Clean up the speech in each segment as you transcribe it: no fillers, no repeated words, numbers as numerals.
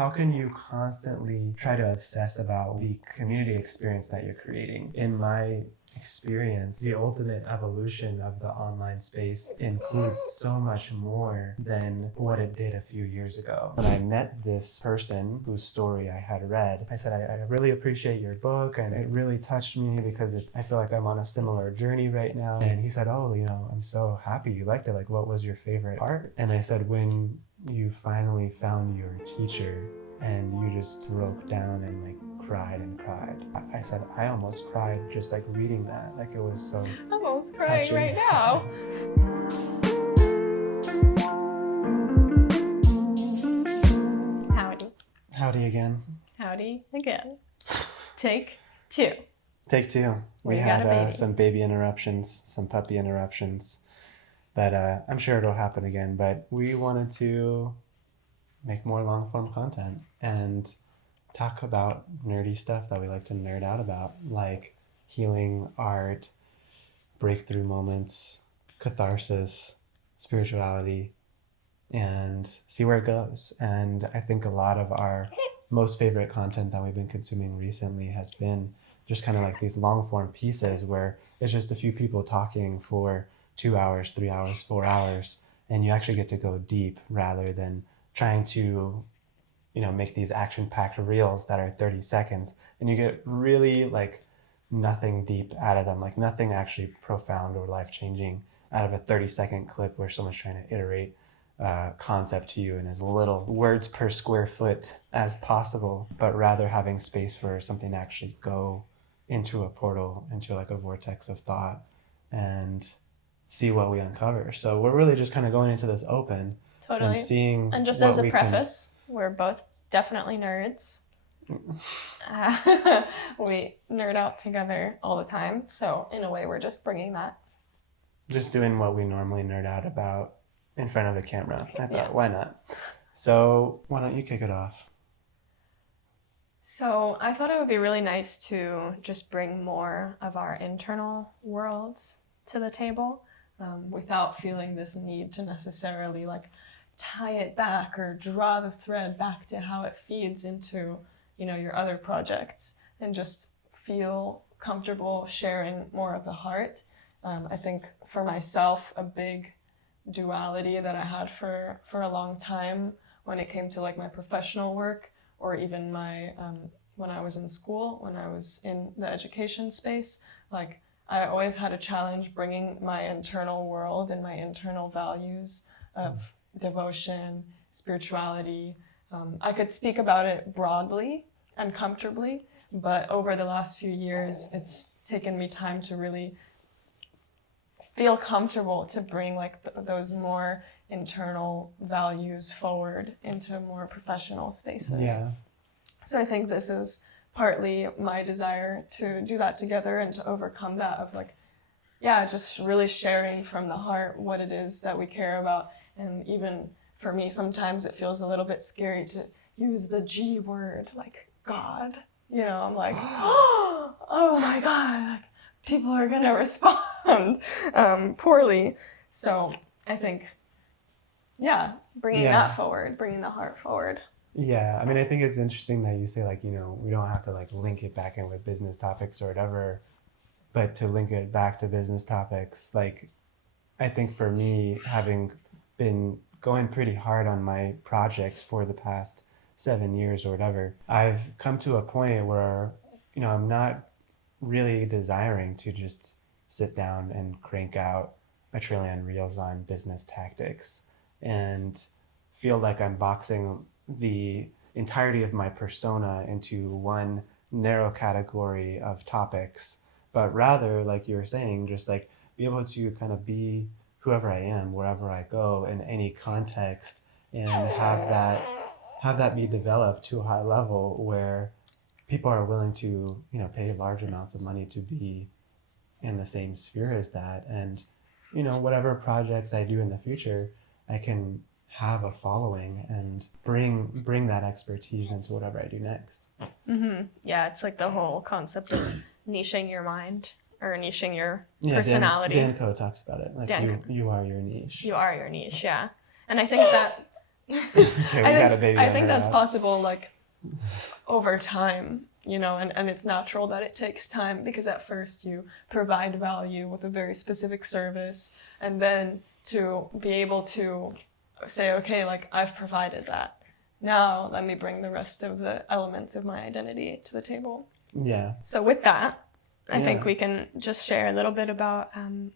how can you constantly try to obsess about the community experience that you're creating? In my experience, the ultimate evolution of the online space includes so much more than what it did a few years ago. When I met this person whose story I had read, I said, I really appreciate your book, and it really touched me because I feel like I'm on a similar journey right now. And he said, oh, I'm so happy you liked it. Like, what was your favorite part? And I said, when you finally found your teacher and you just broke down and cried and cried. I said, I almost cried just reading that. It was so I'm almost crying touching right now. Howdy again. Howdy again. Take two. Take two. We got a had baby. some baby interruptions, some puppy interruptions, but I'm sure it'll happen again. But we wanted to make more long-form content and talk about nerdy stuff that we like to nerd out about, like healing, art, breakthrough moments, catharsis, spirituality, and see where it goes. And I think a lot of our most favorite content that we've been consuming recently has been just kind of these long form pieces where it's just a few people talking for 2 hours, 3 hours, 4 hours, and you actually get to go deep rather than trying to make these action-packed reels that are 30 seconds, and you get really nothing deep out of them, nothing actually profound or life-changing out of a 30-second clip where someone's trying to iterate concept to you in as little words per square foot as possible, but rather having space for something to actually go into a portal, into a vortex of thought, and see what we uncover. So we're really just kind of going into this open. Totally. And seeing. And just what as a we preface, we're both definitely nerds. We nerd out together all the time. So in a way, we're just bringing that. Just doing what we normally nerd out about in front of a camera. I thought, Yeah. Why not? So why don't you kick it off? So I thought it would be really nice to just bring more of our internal worlds to the table without feeling this need to necessarily tie it back or draw the thread back to how it feeds into your other projects, and just feel comfortable sharing more of the heart. I think for myself, a big duality that I had for a long time when it came to my professional work, or even my when I was in school, when I was in the education space, I always had a challenge bringing my internal world and my internal values of devotion, spirituality. I could speak about it broadly and comfortably, but over the last few years, it's taken me time to really feel comfortable to bring those more internal values forward into more professional spaces. Yeah. So I think this is partly my desire to do that together and to overcome that of just really sharing from the heart what it is that we care about. And even for me, sometimes it feels a little bit scary to use the G word, God. I'm oh my God, people are gonna respond poorly. So I think, bringing that forward, bringing the heart forward. Yeah, I mean, I think it's interesting that you say we don't have to link it back in with business topics or whatever, but to link it back to business topics, I think for me, having been going pretty hard on my projects for the past 7 years or whatever, I've come to a point where, I'm not really desiring to just sit down and crank out a trillion reels on business tactics and feel like I'm boxing the entirety of my persona into one narrow category of topics, but rather, like you were saying, just be able to kind of be whoever I am, wherever I go, in any context, and have that be developed to a high level where people are willing to, pay large amounts of money to be in the same sphere as that. And, whatever projects I do in the future, I can have a following and bring that expertise into whatever I do next. Mm-hmm. Yeah, it's the whole concept of niching your mind or niching your personality. Dan Coe talks about it. You are your niche. You are your niche, yeah. And I think Okay, we got a baby I on think her that's lap. possible, like, over time, you know, and it's natural that it takes time, because at first you provide value with a very specific service, and then to be able to say, okay, like, I've provided that. Now let me bring the rest of the elements of my identity to the table. Yeah. So with that, I think Yeah. we can just share a little bit about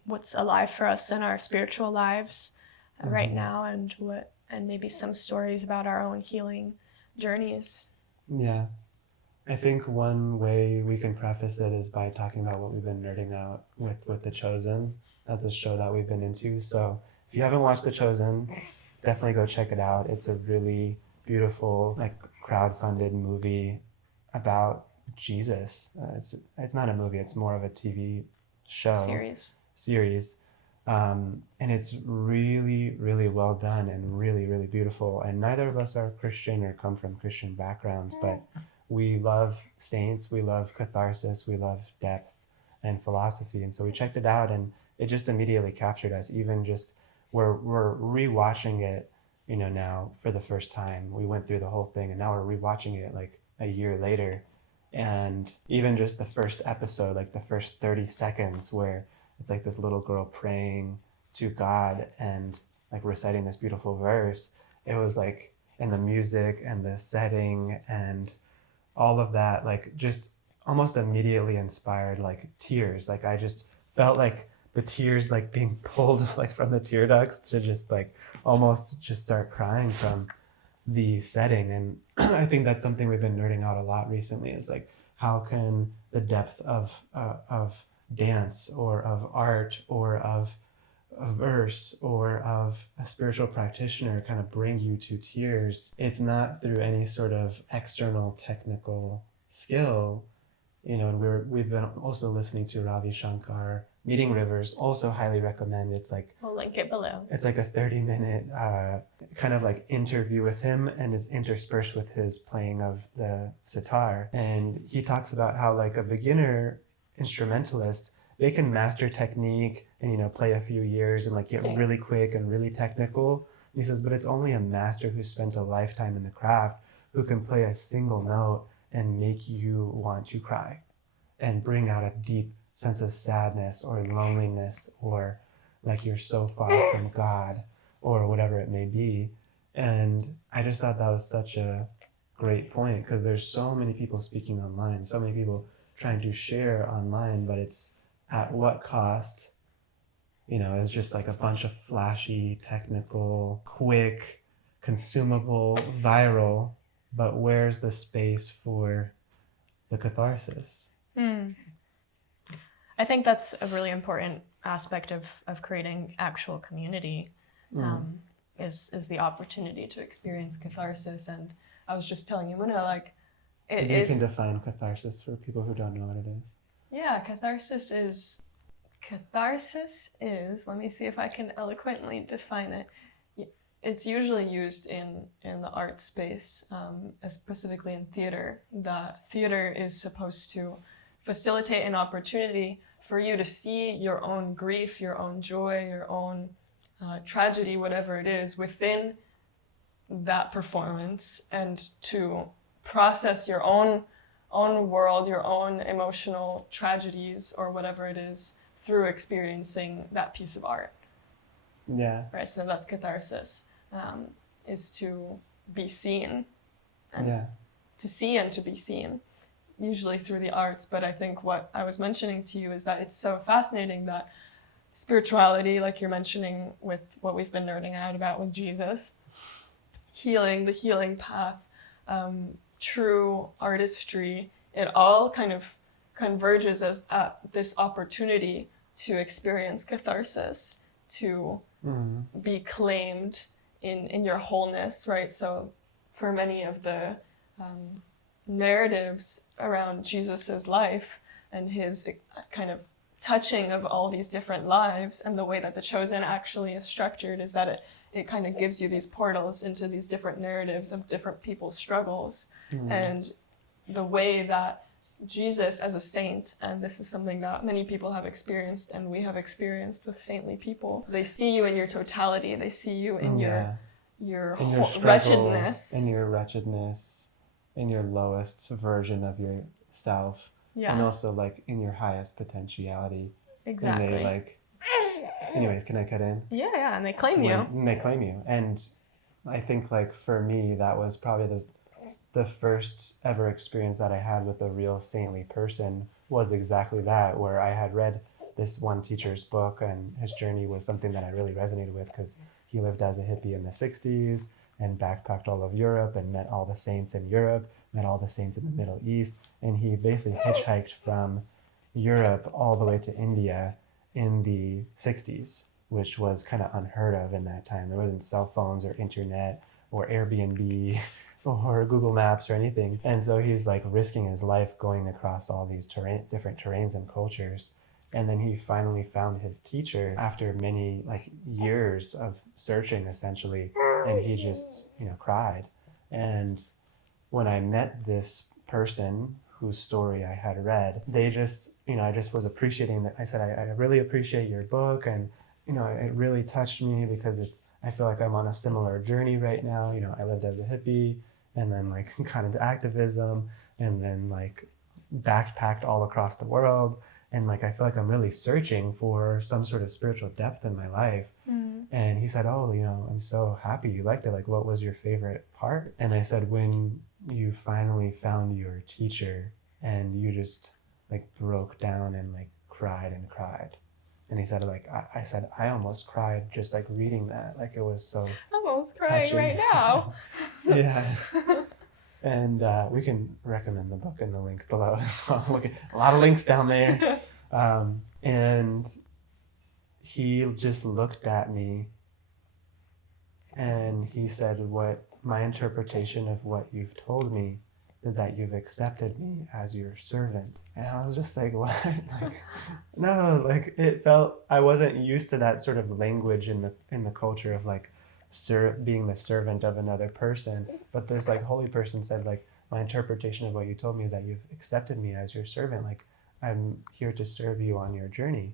what's alive for us in our spiritual lives right now, and maybe some stories about our own healing journeys. Yeah. I think one way we can preface it is by talking about what we've been nerding out with The Chosen as a show that we've been into. So if you haven't watched The Chosen, definitely go check it out. It's a really beautiful, like, crowd-funded movie about Jesus. It's not a movie, it's more of a TV show series. And it's really, really well done and really, really beautiful. And neither of us are Christian or come from Christian backgrounds, but we love saints, we love catharsis, we love depth and philosophy. And so we checked it out, and it just immediately captured us. Even just we're rewatching it, you know, now for the first time. We went through the whole thing, and now we're rewatching it like a year later. And even just the first episode, like the first 30 seconds, where it's like this little girl praying to God and like reciting this beautiful verse, it was like, and the music and the setting and all of that, like, just almost immediately inspired like tears. Like, I just felt like the tears like being pulled like from the tear ducts to just like almost just start crying from the setting. And I think that's something we've been nerding out a lot recently, is like, how can the depth of dance or of art or of a verse or of a spiritual practitioner kind of bring you to tears? It's not through any sort of external technical skill, you know. And we've been also listening to Ravi Shankar, Meeting Rivers, also highly recommend. It's like, We'll link it below. it's like a 30-minute kind of like interview with him, and it's interspersed with his playing of the sitar. And he talks about how, like, a beginner instrumentalist, they can master technique and, you know, play a few years and like get really quick and really technical. And he says, but it's only a master who spent a lifetime in the craft who can play a single note and make you want to cry and bring out a deep sense of sadness or loneliness, or like you're so far from God, or whatever it may be. And I just thought that was such a great point, because there's so many people speaking online, so many people trying to share online, but it's at what cost? You know, it's just like a bunch of flashy, technical, quick, consumable, viral, but where's the space for the catharsis? I think that's a really important aspect of creating actual community, is the opportunity to experience catharsis. And I was just telling you, Muna, like, You can define catharsis for people who don't know what it is. Yeah, catharsis is, let me see if I can eloquently define it. It's usually used in the art space, specifically in theater. That theater is supposed to facilitate an opportunity for you to see your own grief, your own joy, your own tragedy, whatever it is, within that performance, and to process your own world, your own emotional tragedies or whatever it is, through experiencing that piece of art. Yeah. Right, so that's catharsis, is to be seen, and to see and to be seen, usually through the arts. But I think what I was mentioning to you is that it's so fascinating that spirituality, like you're mentioning with what we've been nerding out about with Jesus, healing, the healing path, true artistry, it all kind of converges as this opportunity to experience catharsis, to be claimed in your wholeness, right? So for many of the narratives around Jesus's life and his kind of touching of all these different lives, and the way that The Chosen actually is structured is that it kind of gives you these portals into these different narratives of different people's struggles. And the way that Jesus as a saint, and this is something that many people have experienced and we have experienced with saintly people, they see you in your totality, they see you in your in your struggle, wretchedness. in your wretchedness, in your lowest version of yourself, and also like in your highest potentiality. Exactly. And they like, anyways, can I cut in? Yeah, and they claim you. And they claim you. And I think like for me, that was probably the first ever experience that I had with a real saintly person was exactly that, where I had read this one teacher's book and his journey was something that I really resonated with because he lived as a hippie in the 60s and backpacked all of Europe and met all the saints in Europe, met all the saints in the Middle East, and he basically hitchhiked from Europe all the way to India in the 60s, which was kind of unheard of in that time. There wasn't cell phones or internet or Airbnb or Google Maps or anything. And so he's like risking his life going across all these different terrains and cultures. And then he finally found his teacher after many like years of searching essentially. And he just, cried. And when I met this person whose story I had read, they just, I just was appreciating that. I said, I really appreciate your book. And, it really touched me because I feel like I'm on a similar journey right now. I lived as a hippie and then like got into activism and then like backpacked all across the world. And like, I feel like I'm really searching for some sort of spiritual depth in my life. And he said, oh, I'm so happy you liked it. Like, what was your favorite part? And I said, when you finally found your teacher and you just like broke down and like cried and cried. And he said, like, I said, I almost cried just like reading that. Like, it was so I'm almost crying touching right now. Yeah. And we can recommend the book in the link below as well. Look at a lot of links down there. And he just looked at me and he said, what my interpretation of what you've told me is that you've accepted me as your servant. And I was just like, what? Like, no, like it felt, I wasn't used to that sort of language in the culture of like being the servant of another person. But this like holy person said, like, my interpretation of what you told me is that you've accepted me as your servant. Like, I'm here to serve you on your journey.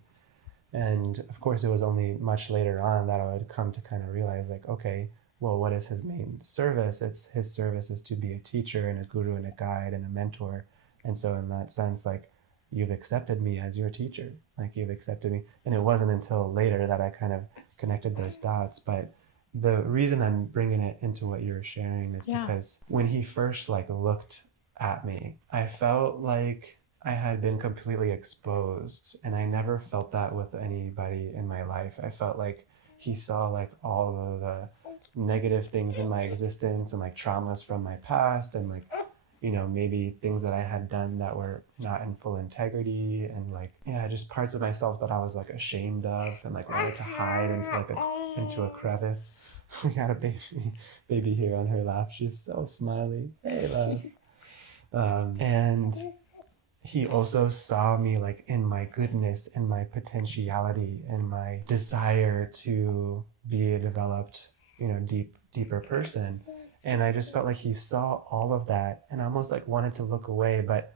And of course, it was only much later on that I would come to kind of realize, like, okay, well, what is his main service? His service is to be a teacher and a guru and a guide and a mentor. And so in that sense, like, you've accepted me as your teacher. Like, you've accepted me. And it wasn't until later that I kind of connected those dots. But the reason I'm bringing it into what you were sharing is because when he first like looked at me, I felt like I had been completely exposed, and I never felt that with anybody in my life. I felt like he saw like all of the negative things in my existence and like traumas from my past and like, maybe things that I had done that were not in full integrity and like, just parts of myself that I was like ashamed of and like wanted to hide into a crevice. We got a baby here on her lap. She's so smiley. Hey, love. And he also saw me like in my goodness and my potentiality and my desire to be a developed, deeper person. And I just felt like he saw all of that and almost like wanted to look away, but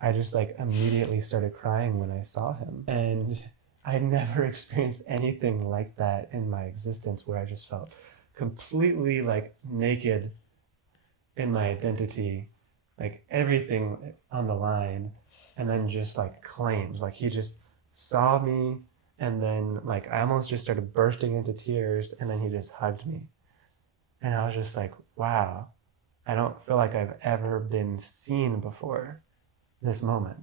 I just like immediately started crying when I saw him. And I never experienced anything like that in my existence, where I just felt completely like naked in my identity, like everything on the line, and then just like claimed, like he just saw me, and then like I almost just started bursting into tears, and then he just hugged me. And I was just like, wow, I don't feel like I've ever been seen before this moment.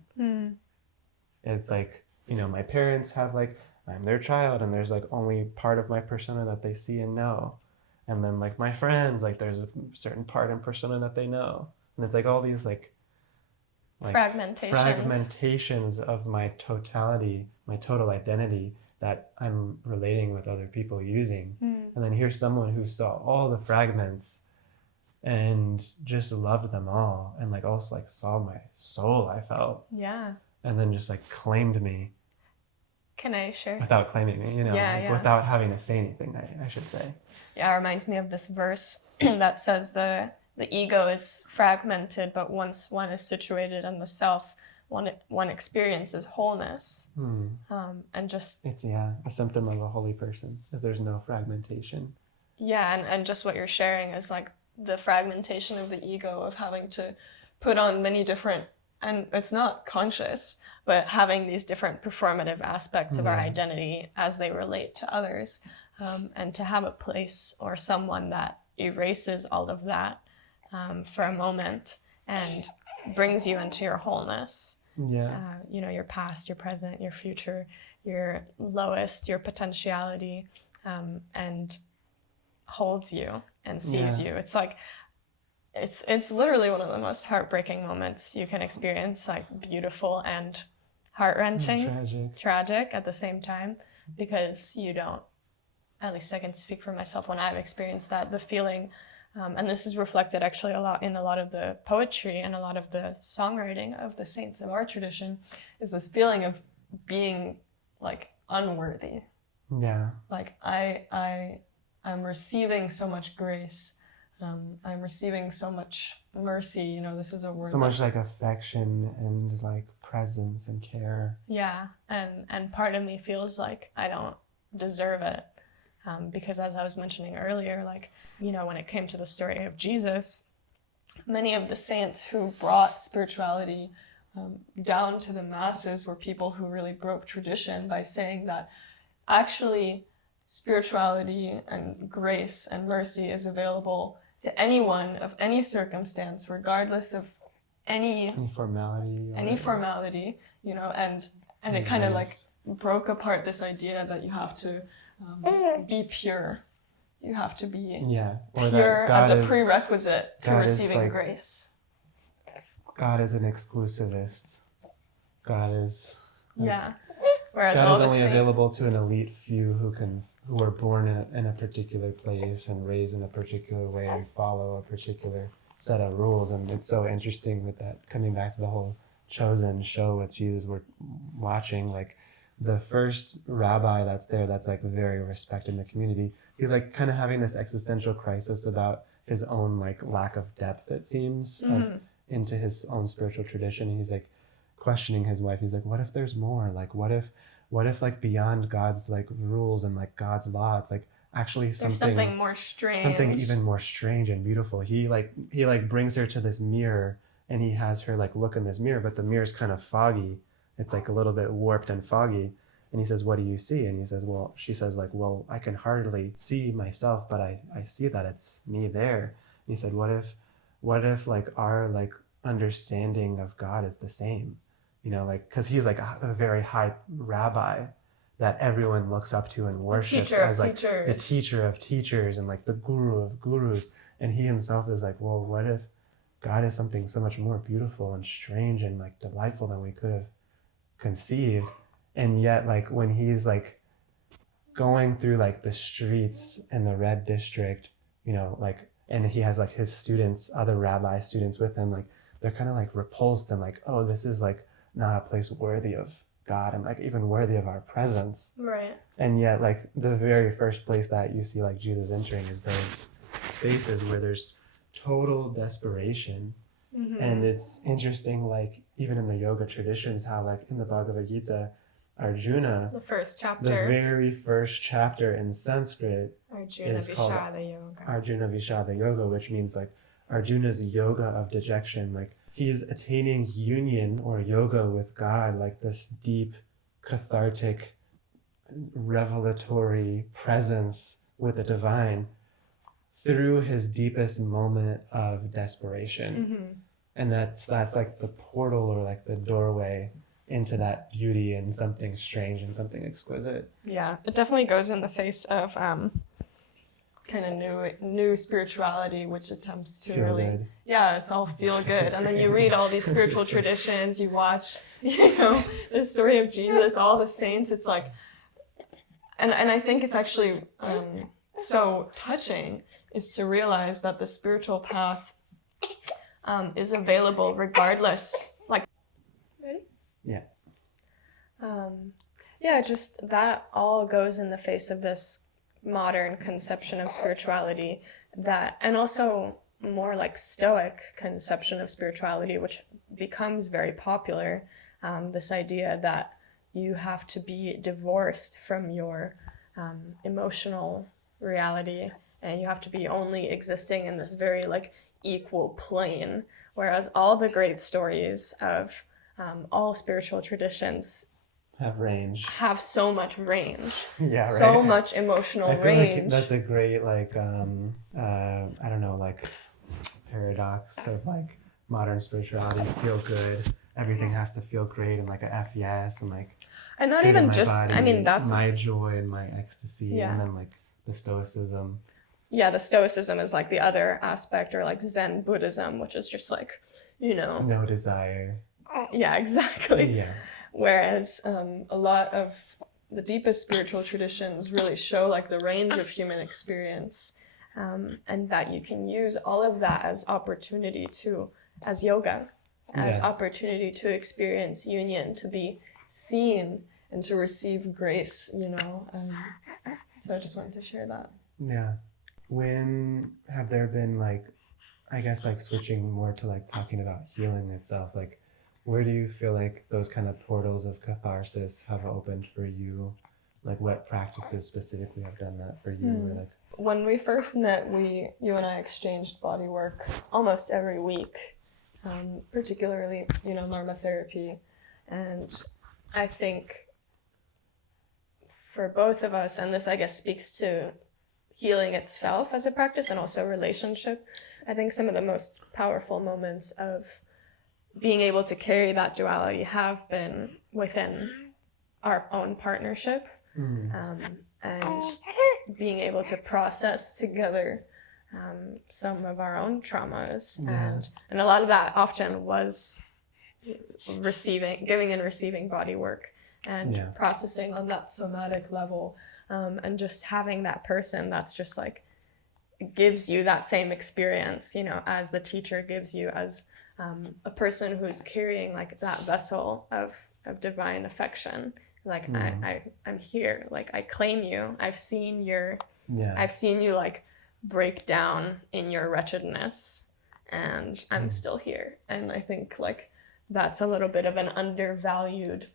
It's like, my parents have like, I'm their child, and there's like only part of my persona that they see and know. And then like my friends, like there's a certain part in persona that they know. And it's like all these like fragmentations of my totality, my total identity that I'm relating with other people using. And then here's someone who saw all the fragments and just loved them all, and like also like saw my soul, I felt. Yeah. And then just like claimed me. Can I share? Without claiming me, without having to say anything, I should say. Yeah, it reminds me of this verse that says the ego is fragmented, but once one is situated in the self, one experiences wholeness. And just... It's, a symptom of a holy person, is there's no fragmentation. Yeah, and just what you're sharing is like the fragmentation of the ego of having to put on many different, and it's not conscious, but having these different performative aspects of our identity as they relate to others, and to have a place or someone that erases all of that for a moment and brings you into your wholeness. Yeah. Your past, your present, your future, your lowest, your potentiality, and holds you and sees you. It's like it's literally one of the most heartbreaking moments you can experience, like beautiful and heart-wrenching, tragic at the same time, because you don't, at least I can speak for myself when I've experienced that, the feeling, and this is reflected actually a lot in a lot of the poetry and a lot of the songwriting of the saints of our tradition, is this feeling of being like unworthy. Yeah. Like I'm receiving so much grace. I'm receiving so much mercy. This is a word. So much like affection and like presence and care. Yeah, and part of me feels like I don't deserve it, because as I was mentioning earlier, like when it came to the story of Jesus, many of the saints who brought spirituality down to the masses were people who really broke tradition by saying that actually spirituality and grace and mercy is available to anyone of any circumstance, regardless of any formality, and it kind of like broke apart this idea that you have to be pure. You have to be pure as a prerequisite to receiving grace. God is an exclusivist. God is Whereas God is only available to an elite few who are born in a particular place and raised in a particular way and follow a particular set of rules. And it's so interesting with that, coming back to the whole chosen show with Jesus we're watching, like the first rabbi that's there that's like very respected in the community, he's like kind of having this existential crisis about his own like lack of depth, it seems, into his own spiritual tradition. He's like questioning his wife. He's like, what if there's more? Like what if like beyond God's like rules and like God's law, it's like actually something more strange, something even more strange and beautiful. He brings her to this mirror and he has her like look in this mirror, but the mirror's kind of foggy. It's like a little bit warped and foggy. And he says, what do you see? And she says like, well, I can hardly see myself, but I see that it's me there. And he said, what if like our like understanding of God is the same? Like, because he's like a very high rabbi that everyone looks up to and worships as like the teacher of teachers and like the guru of gurus. And he himself is like, well, what if God is something so much more beautiful and strange and like delightful than we could have conceived? And yet, like when he's like going through like the streets in the Red District, like, and he has like his students, other rabbi students with him, like they're kind of like repulsed and like, oh, this is like not a place worthy of God and like even worthy of our presence. Right. And yet like the very first place that you see like Jesus entering is those spaces where there's total desperation. And it's interesting, like even in the yoga traditions, how like in the Bhagavad Gita, Arjuna, the very first chapter in Sanskrit is called Arjuna Vishada Yoga, which means like Arjuna's yoga of dejection. Like he's attaining union or yoga with God, like this deep, cathartic, revelatory presence with the divine through his deepest moment of desperation. And that's like the portal or like the doorway into that beauty and something strange and something exquisite. Yeah, it definitely goes in the face of kind of new spirituality, which attempts to it's all feel good. And then you read all these spiritual traditions, you watch, the story of Jesus, all the saints. It's like, and I think it's actually so touching is to realize that the spiritual path is available regardless. Like, ready? Yeah. Just that all goes in the face of this modern conception of spirituality and also more like Stoic conception of spirituality, which becomes very popular. This idea that you have to be divorced from your emotional reality and you have to be only existing in this very like equal plane. Whereas all the great stories of all spiritual traditions Have range. have so much range, Yeah, right. so much emotional I feel range. like that's a great like I don't know, like paradox of like modern spirituality. Feel good, everything has to feel great, and like a F yes, and like And not good in even my just, body, I mean, that's, my joy and my ecstasy, Yeah. and then like the stoicism. yeah, the Stoicism is like the other aspect, or like Zen Buddhism, which is just like, you know, No desire. yeah, exactly. Yeah. Whereas a lot of the deepest spiritual traditions really show like the range of human experience, and that you can use all of that as opportunity to, as yoga, as Yeah. opportunity to experience union, to be seen, and to receive grace, you know. So I just wanted to share that. Yeah. When have there been like, I guess like switching more to like talking about healing itself, like where do you feel like those kind of portals of catharsis have opened for you? Like what practices specifically have done that for you? Or like When we first met, you and I exchanged body work almost every week, particularly, you know, aromatherapy. And I think for both of us, and this I guess speaks to healing itself as a practice and also relationship, I think some of the most powerful moments of being able to carry that duality have been within our own partnership, and being able to process together some of our own traumas. Yeah. And a lot of that often was giving and receiving body work, and Yeah. processing on that somatic level, and just having that person that's just like gives you that same experience, you know, as the teacher gives you, as a person who's carrying like that vessel of divine affection. Like I'm here, like I claim you. I've seen you like break down in your wretchedness, and I'm still here. And I think like that's a little bit of an undervalued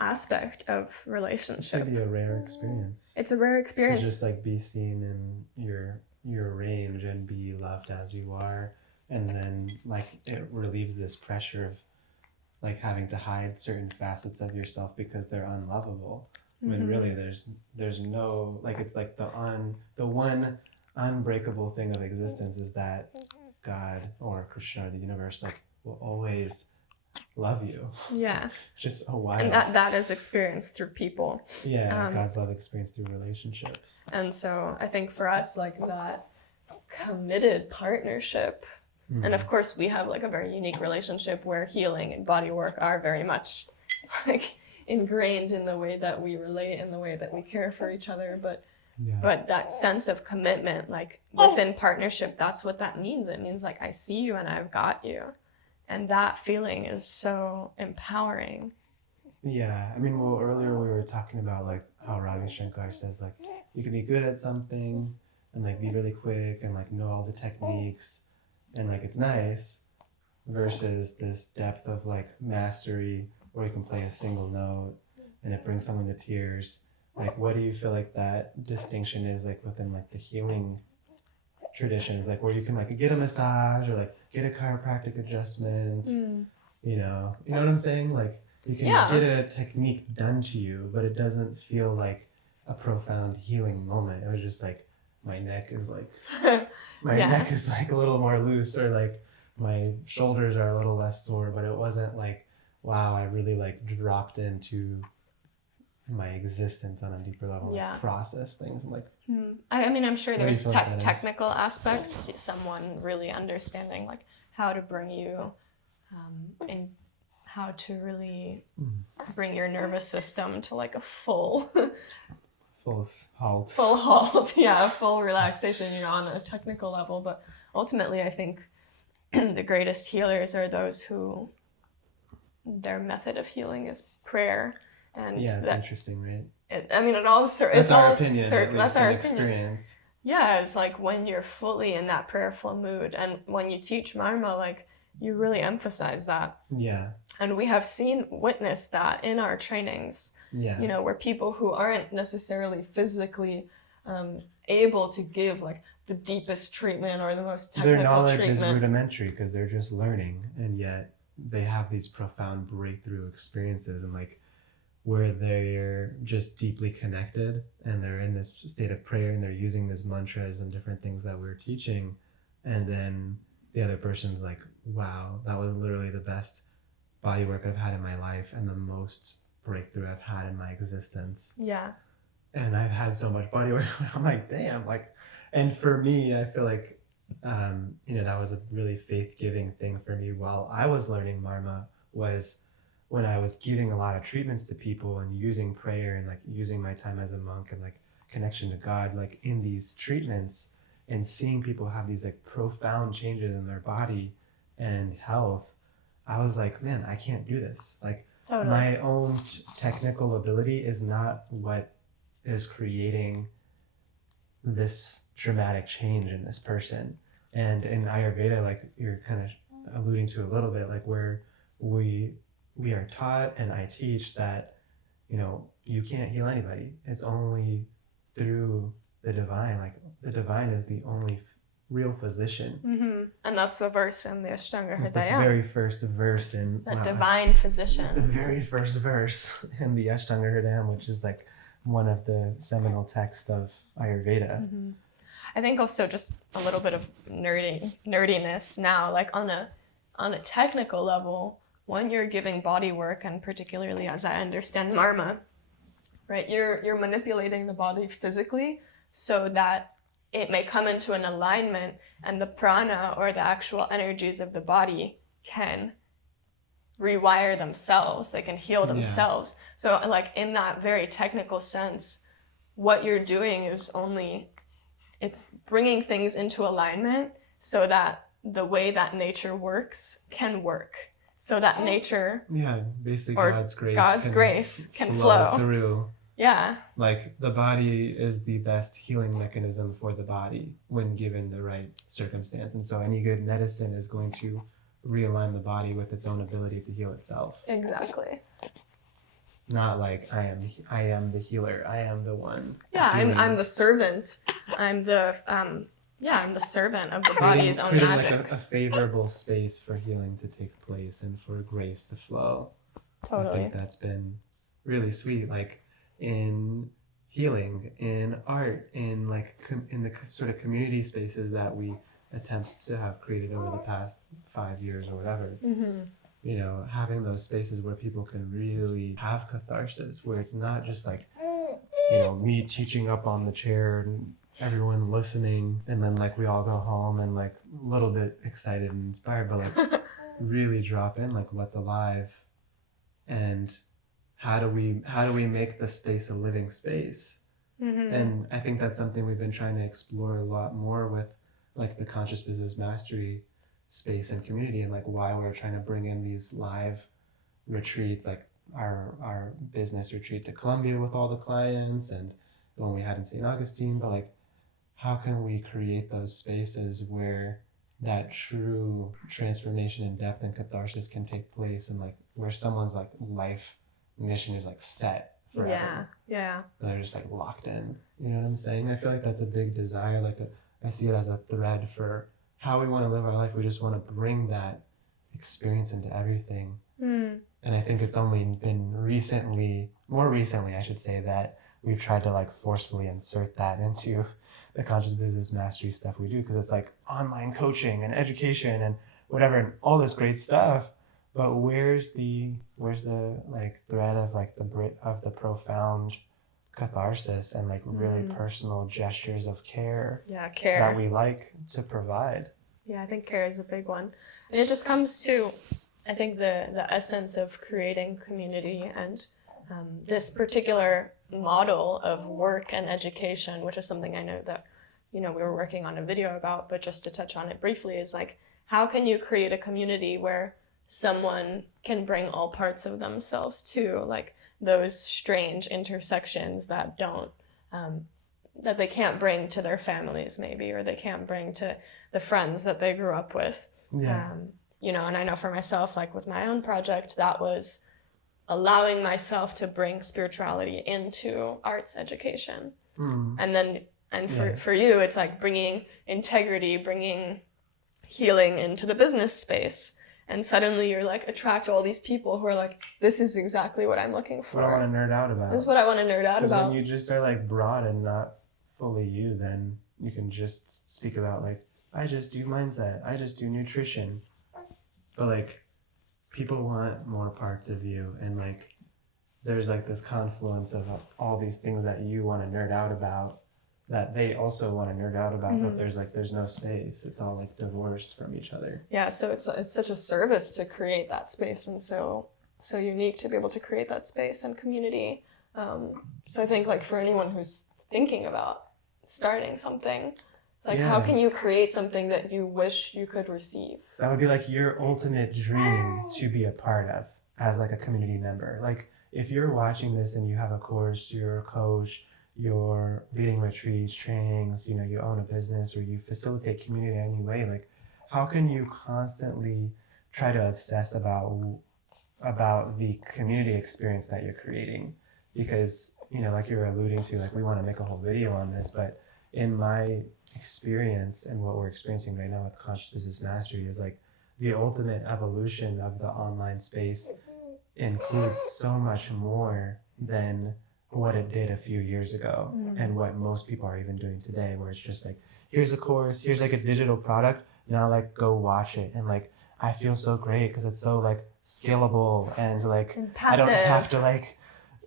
aspect of relationship. Maybe a rare experience. It's a rare To experience. just like be seen in your range and be loved as you are, and then like it relieves this pressure of like having to hide certain facets of yourself because they're unlovable. When really there's no, like, it's like the one unbreakable thing of existence is that God or Krishna or the universe like will always love you. Yeah. Just so wild. And that is experienced through people. Yeah, God's love experienced through relationships. And so I think for us, like that committed partnership, and of course we have like a very unique relationship where healing and body work are very much like ingrained in the way that we relate and the way that we care for each other. But that sense of commitment, like within partnership, that's what that means. It means like I see you and I've got you. And that feeling is so empowering. Yeah, I mean, well, earlier we were talking about like how Ravi Shankar says like you can be good at something and like be really quick and like know all the techniques and like it's nice, versus this depth of like mastery where you can play a single note and it brings someone to tears. Like, what do you feel like that distinction is like within like the healing traditions, like where you can like get a massage or like get a chiropractic adjustment, you know what I'm saying? Like you can get a technique done to you, but it doesn't feel like a profound healing moment. It was just like my neck is like neck is like a little more loose, or like my shoulders are a little less sore, but it wasn't like, wow, I really like dropped into my existence on a deeper level, like process things and like I mean, I'm sure there's What do you feel like that is? technical aspects, someone really understanding like how to bring you and how to really bring your nervous system to like a full halt. Full halt, yeah, full relaxation, you know, on a technical level. But ultimately, I think the greatest healers are those who their method of healing is prayer. And yeah, it's interesting, right? It all that's our opinion. That's our experience. Yeah, it's like when you're fully in that prayerful mood, and when you teach Marma, like you really emphasize that. Yeah. And we have witnessed that in our trainings. Yeah. You know, where people who aren't necessarily physically able to give like the deepest treatment or the most technical Their knowledge treatment. is rudimentary because they're just learning, and yet they have these profound breakthrough experiences, and like where they're just deeply connected and they're in this state of prayer and they're using these mantras and different things that we're teaching, and then the other person's like, wow, that was literally the best body work I've had in my life and the most breakthrough I've had in my existence. Yeah. And I've had so much body work. I'm like, damn, like, and for me, I feel like, that was a really faith-giving thing for me while I was learning Marma, was when I was giving a lot of treatments to people and using prayer and like using my time as a monk and like connection to God, like in these treatments, and seeing people have these like profound changes in their body and health. I was like, man, I can't do this. Like, Totally. my own technical ability is not what is creating this dramatic change in this person. And in Ayurveda, like you're kind of alluding to a little bit, like where we are taught, and I teach that, you can't heal anybody. It's only through the divine. Like the divine is the only real physician. Mm-hmm. And that's the verse in the Ashtanga It's the Hridaya. very first verse in The divine physician. It's the very first verse in the Ashtanga Hridaya, which is like one of the seminal texts of Ayurveda. Mm-hmm. I think also just a little bit of nerdiness now, like on a technical level, when you're giving body work, and particularly as I understand Marma, right, you're manipulating the body physically so that it may come into an alignment and the prana or the actual energies of the body can rewire themselves, they can heal themselves. So like in that very technical sense, what you're doing is it's bringing things into alignment so that the way that nature works can work. So that nature, basically or God's grace can flow through. Yeah. Like the body is the best healing mechanism for the body when given the right circumstance. And so any good medicine is going to realign the body with its own ability to heal itself. Exactly. Not like I am the healer. I am the one. Yeah, I'm the servant. I'm the servant of the body's own magic. Like a favorable space for healing to take place and for grace to flow. Totally. I think that's been really sweet. Like in healing, in art, in like in the sort of community spaces that we attempt to have created over the past 5 years or whatever. Mm-hmm. Having those spaces where people can really have catharsis, where it's not just like, me teaching up on the chair and everyone listening, and then like we all go home and like a little bit excited and inspired, but like really drop in like what's alive, and how do we make the space a living space. Mm-hmm. And I think that's something we've been trying to explore a lot more with like the conscious business mastery space and community, and like why we're trying to bring in these live retreats, like our business retreat to Colombia with all the clients, and the one we had in St. Augustine. But like, how can we create those spaces where that true transformation and depth and catharsis can take place, and like where someone's like life mission is like set forever. Yeah. And they're just like locked in. You know what I'm saying? I feel like that's a big desire. Like I see it as a thread for how we want to live our life. We just want to bring that experience into everything. Mm. And I think it's only been more recently, I should say, that we've tried to like forcefully insert that into the conscious business mastery stuff we do, because it's like online coaching and education and whatever and all this great stuff. But where's the like thread of like the profound catharsis and like really personal gestures of care? Yeah, care that we like to provide. Yeah, I think care is a big one. And it just comes to, I think, the essence of creating community and this particular model of work and education, which is something I know that, we were working on a video about, but just to touch on it briefly, is like, how can you create a community where someone can bring all parts of themselves to, like, those strange intersections that don't, that they can't bring to their families maybe, or they can't bring to the friends that they grew up with. Yeah. And I know for myself, like with my own project, that was allowing myself to bring spirituality into arts education. And then And Yeah. for you, it's like bringing integrity, bringing healing into the business space. And suddenly you're like attract all these people who are like, this is exactly what I'm looking for. What I want to nerd out about. This is what I want to nerd out Because about. when you just are like broad and not fully you, then you can just speak about like, I just do mindset, I just do nutrition. But like, people want more parts of you, and like, there's like this confluence of all these things that you want to nerd out about that they also want to nerd out about, but there's no space. It's all like divorced from each other. Yeah, so it's such a service to create that space, and so unique to be able to create that space and community. So I think like for anyone who's thinking about starting something, it's like how can you create something that you wish you could receive? That would be like your ultimate dream to be a part of as like a community member. Like if you're watching this and you have a course, you're a coach, you're leading retreats, trainings, you own a business or you facilitate community in any way, like how can you constantly try to obsess about the community experience that you're creating? Because, like you were alluding to, like we want to make a whole video on this, but in my experience and what we're experiencing right now with Conscious Business Mastery is like the ultimate evolution of the online space includes so much more than what it did a few years ago and what most people are even doing today, where it's just like, here's a course, here's like a digital product, now like go watch it. And like, I feel so great because it's so like scalable and like I don't have to like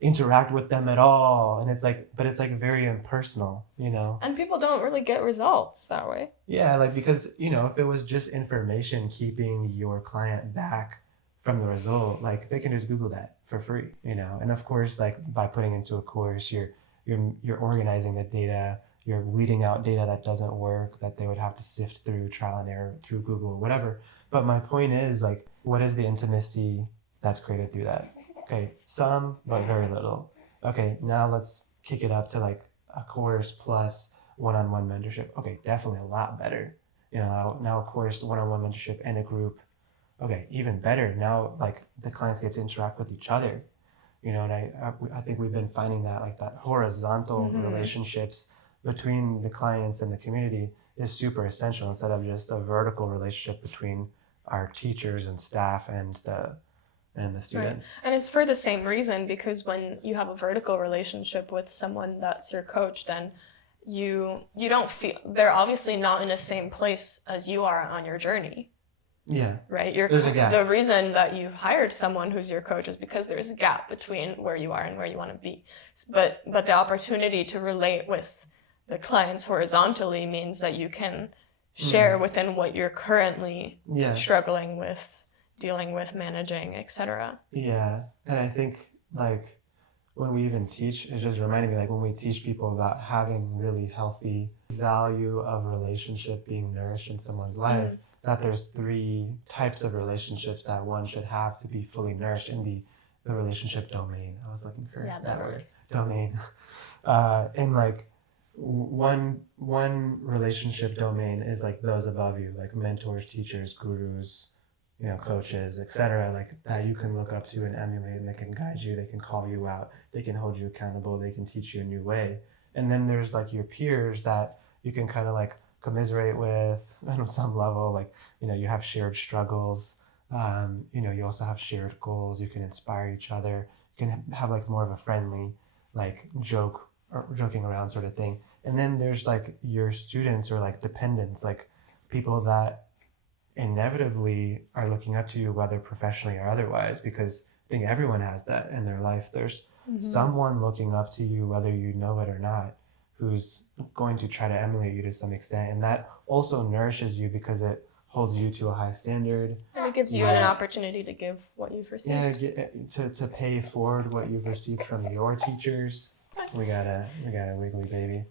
interact with them at all. And it's like, but it's like very impersonal, And people don't really get results that way. Yeah, like because, if it was just information keeping your client back from the result, like they can just Google that for free, And of course, like by putting into a course, you're organizing the data, you're weeding out data that doesn't work, that they would have to sift through trial and error through Google, whatever. But my point is like, what is the intimacy that's created through that? Okay, some, but very little. Okay, now let's kick it up to like a course plus one-on-one mentorship. Okay, definitely a lot better. Now a course, one-on-one mentorship and a group. Okay, even better. Now, like the clients get to interact with each other, and I think we've been finding that like that horizontal relationships between the clients and the community is super essential instead of just a vertical relationship between our teachers and staff and the students. Right. And it's for the same reason, because when you have a vertical relationship with someone that's your coach, then you don't feel, they're obviously not in the same place as you are on your journey. Yeah. Right. There's a gap. The reason that you hired someone who's your coach is because there's a gap between where you are and where you want to be. But the opportunity to relate with the clients horizontally means that you can share within what you're currently struggling with, dealing with, managing, etc. Yeah. And I think like when we even teach, it's just reminding me like when we teach people about having really healthy value of relationship being nourished in someone's life, that there's 3 types of relationships that one should have to be fully nourished in the relationship domain. I was looking for that word. Domain. And like one relationship domain is like those above you, like mentors, teachers, gurus, coaches, etc., like that you can look up to and emulate, and they can guide you, they can call you out, they can hold you accountable, they can teach you a new way. And then there's like your peers that you can kind of like commiserate with on some level, like you have shared struggles, you also have shared goals, you can inspire each other, you can have like more of a friendly like joking around sort of thing. And then there's like your students or like dependents, like people that inevitably are looking up to you, whether professionally or otherwise, because I think everyone has that in their life. There's someone looking up to you, whether you know it or not, who's going to try to emulate you to some extent. And that also nourishes you because it holds you to a high standard. And it gives you an opportunity to give what you've received. Yeah, to pay forward what you've received from your teachers. We got a wiggly baby.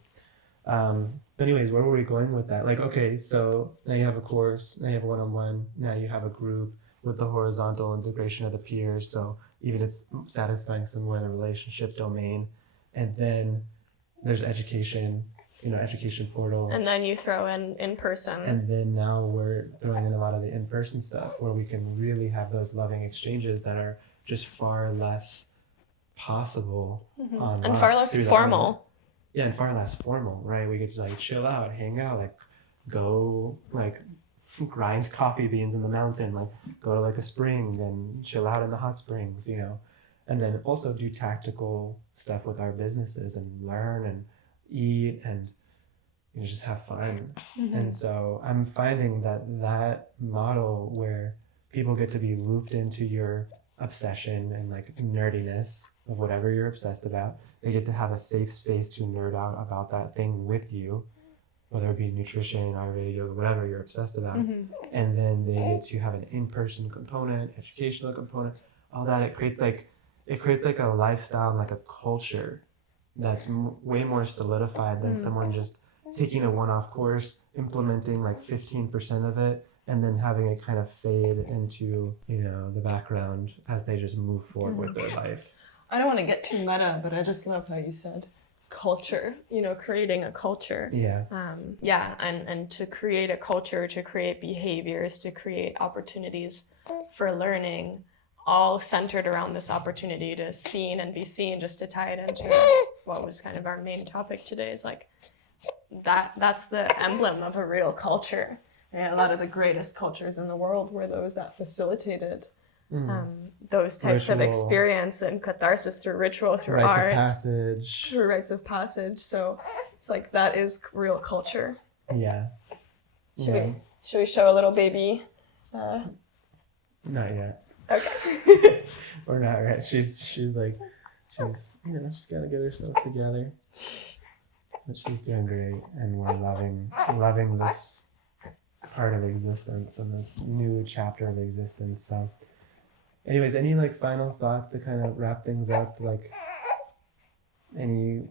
But anyways, where were we going with that? Like, okay, so now you have a course, now you have a one-on-one, now you have a group with the horizontal integration of the peers. So even it's satisfying somewhere in the relationship domain. And then there's education, education portal. And then you throw in person. And then now we're throwing in a lot of the in-person stuff where we can really have those loving exchanges that are just far less possible online. And far less formal. and far less formal, right? We get to like chill out, hang out, like go like grind coffee beans in the mountain, like go to like a spring and chill out in the hot springs, you know, and then also do tactical stuff with our businesses and learn and eat and you know, just have fun. And so I'm finding that that model where people get to be looped into your obsession and like nerdiness of whatever you're obsessed about, they get to have a safe space to nerd out about that thing with you, whether it be nutrition, Ayurveda, yoga, whatever you're obsessed about. And then they get to have an in-person component, educational component, all that. It creates like a lifestyle and like a culture that's way more solidified than someone just taking a one-off course, implementing like 15% of it, and then having it kind of fade into, you know, the background as they just move forward with their life. I don't want to get too meta, but I just love how you said culture, you know, creating a culture. Yeah. And to create a culture, to create behaviors, to create opportunities for learning, all centered around this opportunity to seen and be seen, just to tie it into what was kind of our main topic today, is like that's the emblem of a real culture. And a lot of the greatest cultures in the world were those that facilitated those types of experience and catharsis through ritual, through rites art, of passage. through rites of passage. So it's like that is real culture. Yeah. Should we show a little baby? Not yet. Okay. Or not, right? She's like, you know, she's got to get herself together. But she's doing great, and we're loving this part of existence and this new chapter of existence. So anyways, any like final thoughts to kind of wrap things up? Like any,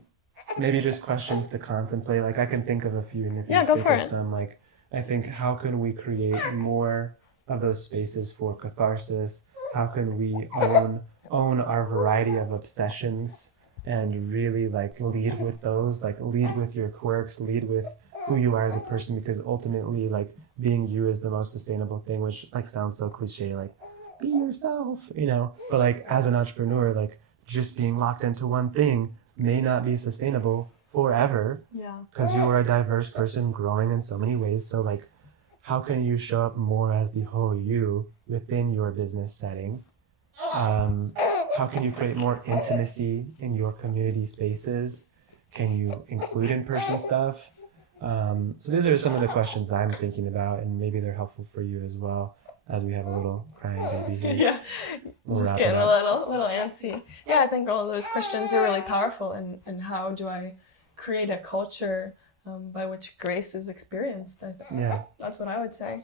maybe just questions to contemplate? Like I can think of a few, and if you go think for of it. some, like I think how can we create more of those spaces for catharsis? How can we own our variety of obsessions and really like lead with those, like lead with your quirks, lead with who you are as a person, because ultimately like being you is the most sustainable thing, which like sounds so cliche, like be yourself, you know, but like as an entrepreneur, like just being locked into one thing may not be sustainable forever, because you are a diverse person growing in so many ways. So like how can you show up more as the whole you within your business setting? How can you create more intimacy in your community spaces? Can you include in-person stuff? So these are some of the questions I'm thinking about, and maybe they're helpful for you as well, as we have a little crying baby here. Yeah, We'll just getting a little antsy. Yeah, I think all of those questions are really powerful. And how do I create a culture by which grace is experienced? I think that's what I would say.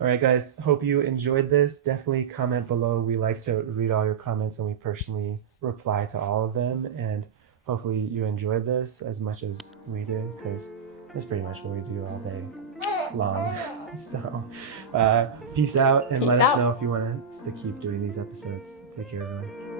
All right, guys, hope you enjoyed this. Definitely comment below. We like to read all your comments, and we personally reply to all of them. And hopefully you enjoyed this as much as we did, because it's pretty much what we do all day long. So peace out, and let us know if you want us to keep doing these episodes. Take care, everyone.